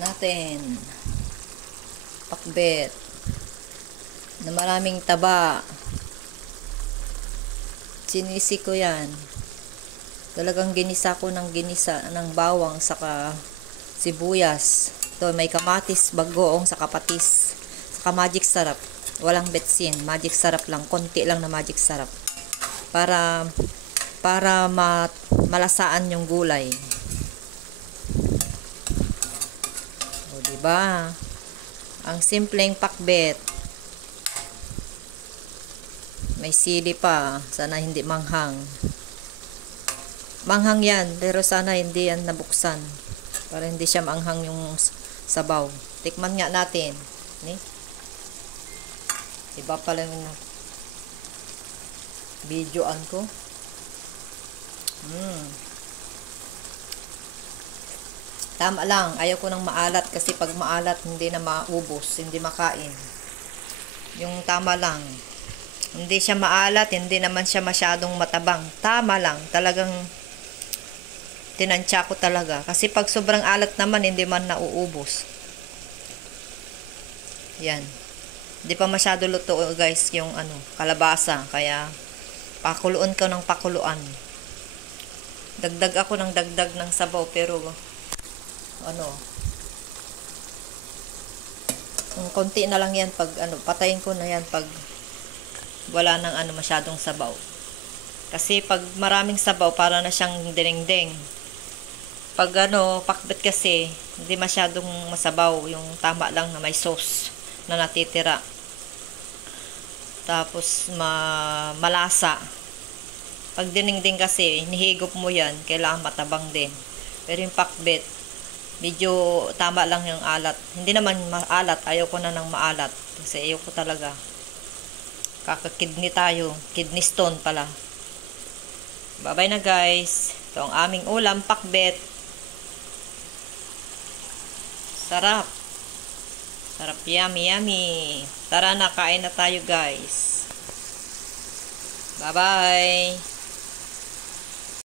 natin pakbet na maraming taba. Sinisi ko yan. Talagang ginisa ko ng ginisa ng bawang saka sibuyas. Ito may kamatis, bagoong saka patis. Saka magic sarap. Walang betsin, magic sarap lang, konti lang na magic sarap. Para malasaan yung gulay. O diba? Ang simpleng pakbet. May sili pa, sana hindi manghang. Manghang yan, pero sana hindi yan nabuksan. Para hindi siya manghang yung sabaw. Tikman nga natin. Ni? Iba pala yung videoan ko. Tama lang, ayaw ko ng maalat kasi pag maalat hindi na maubos, hindi makain. Yung tama lang. Hindi siya maalat, hindi naman siya masyadong matabang. Tama lang, talagang tinansya ko talaga. Kasi pag sobrang alat naman, hindi man nauubos. Yan. Hindi pa masyado luto guys yung kalabasa. Kaya pakuluan ko ng pakuluan. Dagdag ako ng dagdag ng sabaw pero konti na lang yan pag patayin ko na yan pag wala nang masyadong sabaw. Kasi pag maraming sabaw para na siyang dinding. Pag pakbet kasi hindi masyadong masabaw, yung tama lang na may sauce na natitira. Tapos malasa. Pag dinengdeng kasi hinihigop mo yan, kailangan matabang din. Pero yung pakbet medyo tama lang yung alat. Hindi naman maalat, ayaw ko na ng maalat kasi ayaw ko talaga. Kakakidney tayo, kidney stone pala. Bye-bye na guys. Ito ang aming ulam, pakbet. Sarap. Sarap, yummy, yummy. Tara na, kain na tayo guys. Bye-bye.